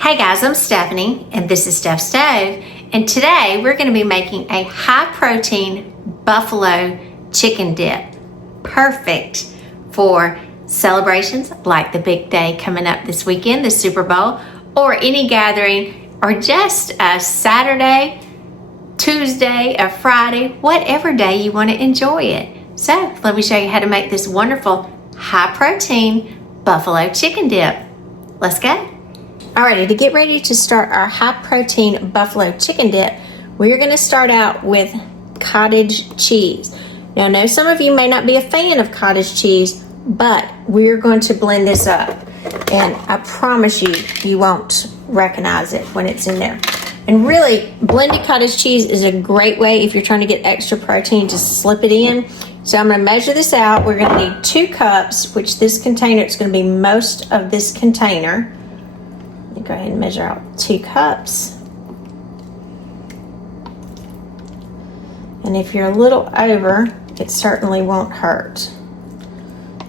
Hey guys, I'm Stephanie and this is Steph's Stove, and today we're going to be making a high protein buffalo chicken dip. Perfect for celebrations like the big day coming up this weekend, the Super Bowl, or any gathering, or just a Saturday, Tuesday, a Friday, whatever day you want to enjoy it. So let me show you how to make this wonderful high protein buffalo chicken dip. Let's go. Alrighty, to get ready to start our high protein buffalo chicken dip, we're going to start out with cottage cheese. Now I know some of you may not be a fan of cottage cheese, but we're going to blend this up, and I promise you won't recognize it when it's in there. And really, blended cottage cheese is a great way if you're trying to get extra protein to slip it in. So I'm going to measure this out. We're going to need 2 cups, which this container, it's going to be most of this container. Go ahead and measure out 2 cups. And if you're a little over, it certainly won't hurt.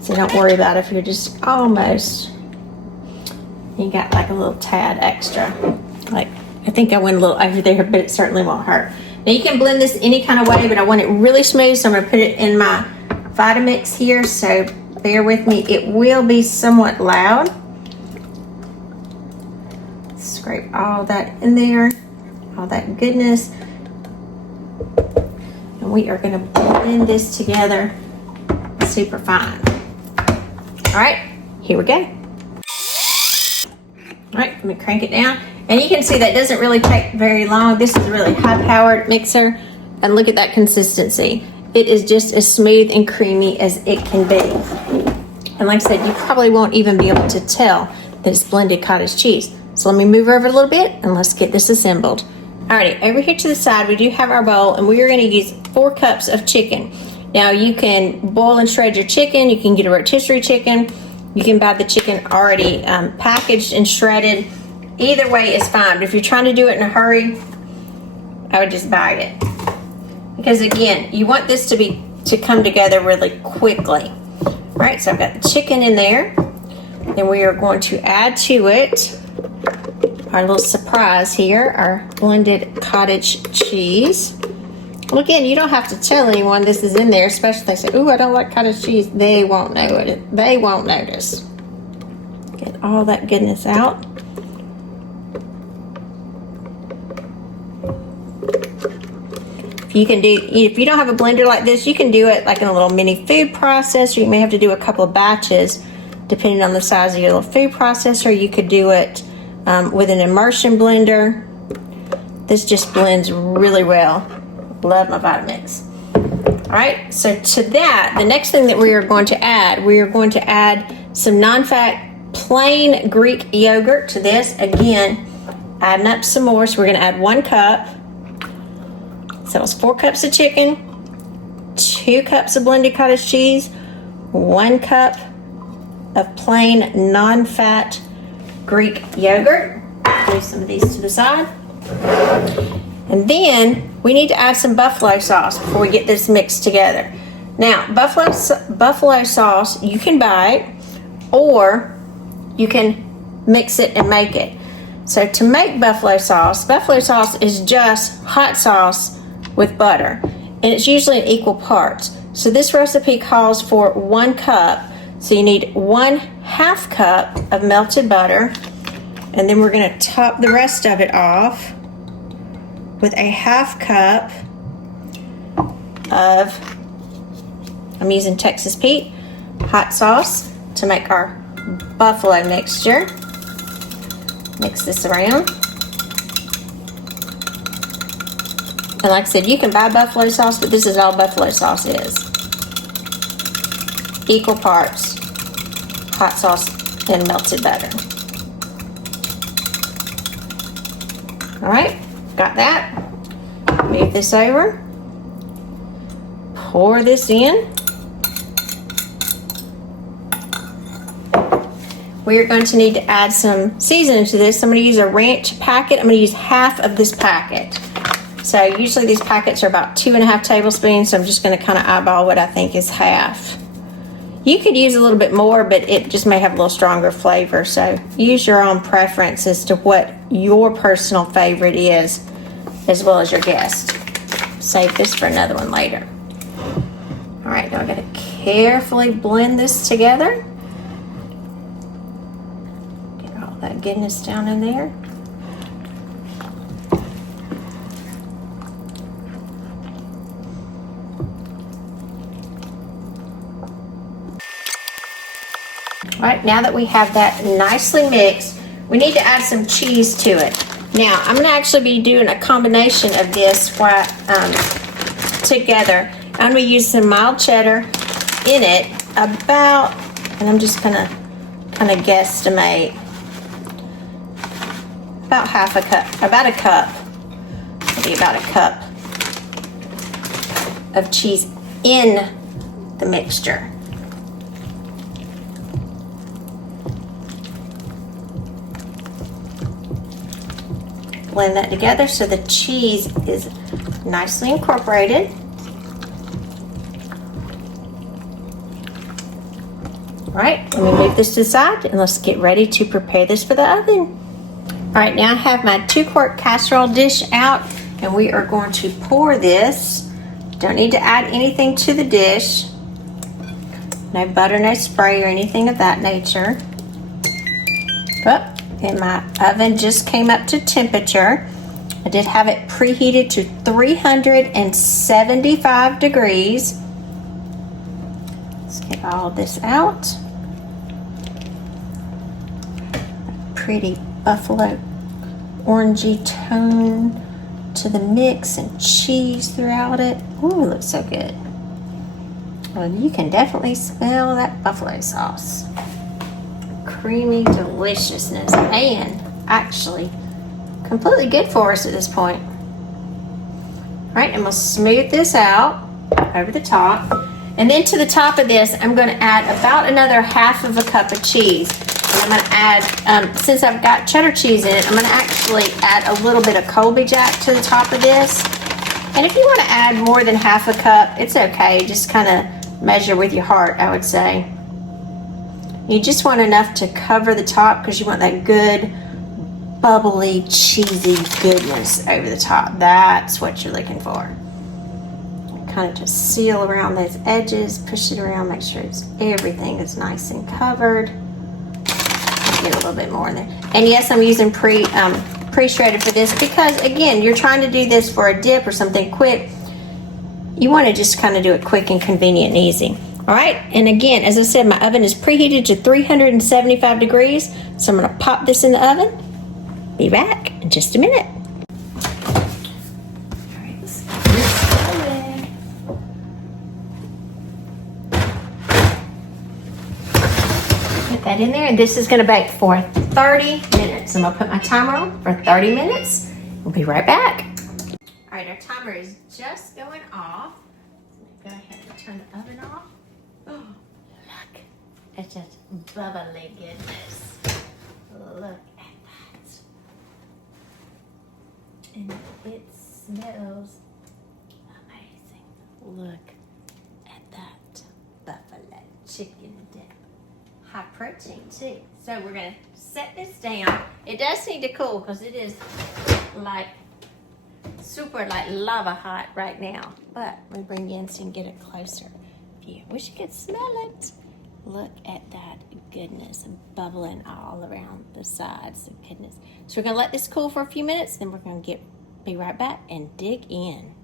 So don't worry about it if you're just almost, you got like a little tad extra. Like, I think I went a little over there, but it certainly won't hurt. Now you can blend this any kind of way, but I want it really smooth, so I'm going to put it in my Vitamix here, so bear with me. It will be somewhat loud. Scrape all that in there, all that goodness, and we are going to blend this together super fine. All right, here we go. All right, let me crank it down, and you can see that doesn't really take very long. This is a really high-powered mixer, and look at that consistency. It is just as smooth and creamy as it can be. And like I said, you probably won't even be able to tell that it's blended cottage cheese. So let me move over a little bit and let's get this assembled. Alrighty, over here to the side, we do have our bowl, and we are going to use 4 cups of chicken. Now you can boil and shred your chicken. You can get a rotisserie chicken. You can buy the chicken already packaged and shredded. Either way is fine. But if you're trying to do it in a hurry, I would just buy it. Because again, you want this to come together really quickly. Alright, so I've got the chicken in there. Then we are going to add to it our little surprise here, our blended cottage cheese. Well, again, you don't have to tell anyone this is in there, especially if they say, "Ooh, I don't like cottage cheese." They won't know it. They won't notice. Get all that goodness out. If you don't have a blender like this, you can do it like in a little mini food processor. You may have to do a couple of batches depending on the size of your little food processor. You could do it with an immersion blender. This just blends really well. Love my Vitamix. All right, so to that, the next thing that we are going to add some non-fat plain Greek yogurt to this. Again, adding up some more, so we're going to add 1 cup. So it's 4 cups of chicken, 2 cups of blended cottage cheese, 1 cup of plain non-fat Greek yogurt. Leave some of these to the side. And then we need to add some buffalo sauce before we get this mixed together. Now, buffalo sauce, you can buy it, or you can mix it and make it. So to make buffalo sauce is just hot sauce with butter, and it's usually in equal parts. So this recipe calls for 1 cup. So you need 1/2 cup of melted butter, and then we're going to top the rest of it off with a 1/2 cup of, I'm using Texas Pete hot sauce to make our buffalo mixture. Mix this around. And like I said, you can buy buffalo sauce, but this is all buffalo sauce is. Equal parts hot sauce and melted butter. All right, got that. Move this over. Pour this in. We are going to need to add some seasoning to this. I'm going to use a ranch packet. I'm going to use 1/2 of this packet. So usually these packets are about 2.5 tablespoons. So I'm just going to kind of eyeball what I think is 1/2. You could use a little bit more, but it just may have a little stronger flavor. So use your own preference as to what your personal favorite is, as well as your guest. Save this for another one later. All right, now I'm going to carefully blend this together. Get all that goodness down in there. All right, now that we have that nicely mixed, we need to add some cheese to it. Now, I'm gonna actually be doing a combination of this together. I'm gonna use some mild cheddar in it, about, and I'm just gonna kind of guesstimate, about half a cup, about a cup, maybe about a cup of cheese in the mixture. Blend that together so the cheese is nicely incorporated. All right, let me move this to the side and let's get ready to prepare this for the oven. All right, now I have my 2-quart casserole dish out and we are going to pour this. Don't need to add anything to the dish. No butter, no spray or anything of that nature. Oh. And my oven just came up to temperature. I did have it preheated to 375 degrees. Let's get all of this out. Pretty buffalo orangey tone to the mix and cheese throughout it. Ooh, it looks so good. Well, you can definitely smell that buffalo sauce. Creamy deliciousness, and actually completely good for us at this point. All right, and we'll smooth this out over the top, and then to the top of this I'm going to add about another half of a cup of cheese. And I'm going to add, since I've got cheddar cheese in it, I'm going to actually add a little bit of Colby Jack to the top of this. And if you want to add more than half a cup, it's okay. Just kind of measure with your heart, I would say. You just want enough to cover the top because you want that good, bubbly, cheesy goodness over the top. That's what you're looking for. Kind of just seal around those edges, push it around, make sure everything is nice and covered. Get a little bit more in there. And yes, I'm using pre-shredded for this because, again, you're trying to do this for a dip or something quick. You want to just kind of do it quick and convenient and easy. All right, and again, as I said, my oven is preheated to 375 degrees, so I'm gonna pop this in the oven. Be back in just a minute. All right, let's get this going. Put that in there, and this is gonna bake for 30 minutes. I'm gonna put my timer on for 30 minutes. We'll be right back. All right, our timer is just going off. Go ahead and turn the oven off. Oh, look, it's just bubbly goodness. Look at that. And it smells amazing. Look at that buffalo chicken dip. High protein too. So we're gonna set this down. It does need to cool because it is like super like lava hot right now. But let me bring you in so you can get it closer. I wish you could smell it. Look at that goodness bubbling all around the sides. The goodness. So we're gonna let this cool for a few minutes, then we're gonna be right back and dig in.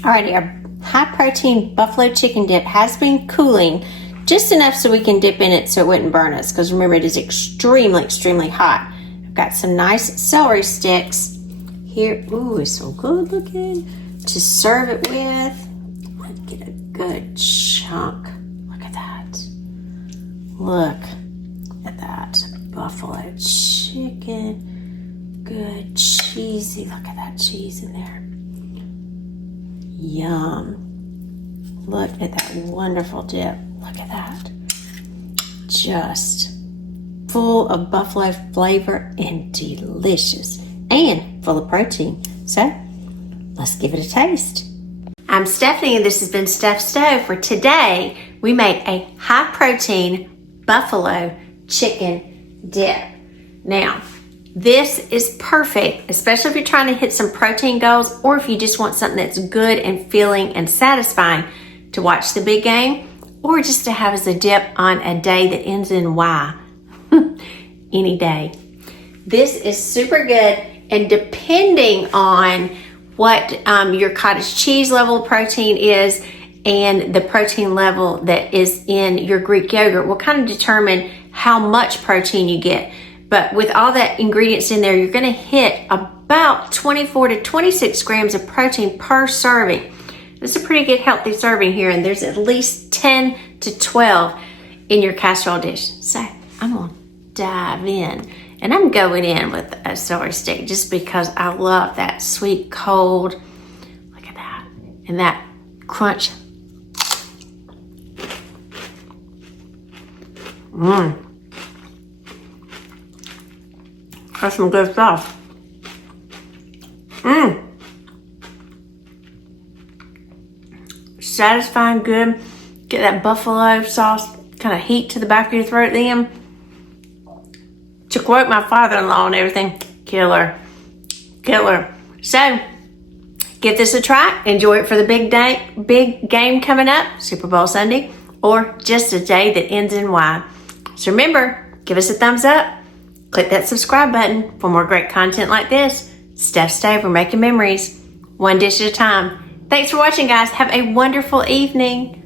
Alrighty, our high protein buffalo chicken dip has been cooling just enough so we can dip in it so it wouldn't burn us, because remember it is extremely, extremely hot. I've got some nice celery sticks here. Ooh, it's so good looking to serve it with. Let's get a good chunk. Look at that. Look at that buffalo chicken. Good cheesy. Look at that cheese in there. Yum. Look at that wonderful dip. Look at that. Just full of buffalo flavor and delicious and full of protein. So let's give it a taste. I'm Stephanie, and this has been Steph Stove. For today, we made a high-protein buffalo chicken dip. Now, this is perfect, especially if you're trying to hit some protein goals or if you just want something that's good and filling and satisfying to watch the big game or just to have as a dip on a day that ends in Y. Any day. This is super good, and depending on what your cottage cheese level protein is and the protein level that is in your Greek yogurt will kind of determine how much protein you get. But with all that ingredients in there, you're going to hit about 24 to 26 grams of protein per serving. This is a pretty good healthy serving here, and there's at least 10 to 12 in your casserole dish. So I'm going to dive in. And I'm going in with a celery stick just because I love that sweet, cold. Look at that. And that crunch. That's some good stuff. Satisfying, good. Get that buffalo sauce kind of heat to the back of your throat then. To quote my father-in-law and everything, killer. So, give this a try. Enjoy it for the big game coming up, Super Bowl Sunday, or just a day that ends in Y. So remember, give us a thumbs up. Click that subscribe button for more great content like this. Steph Stove, we're making memories, one dish at a time. Thanks for watching, guys. Have a wonderful evening.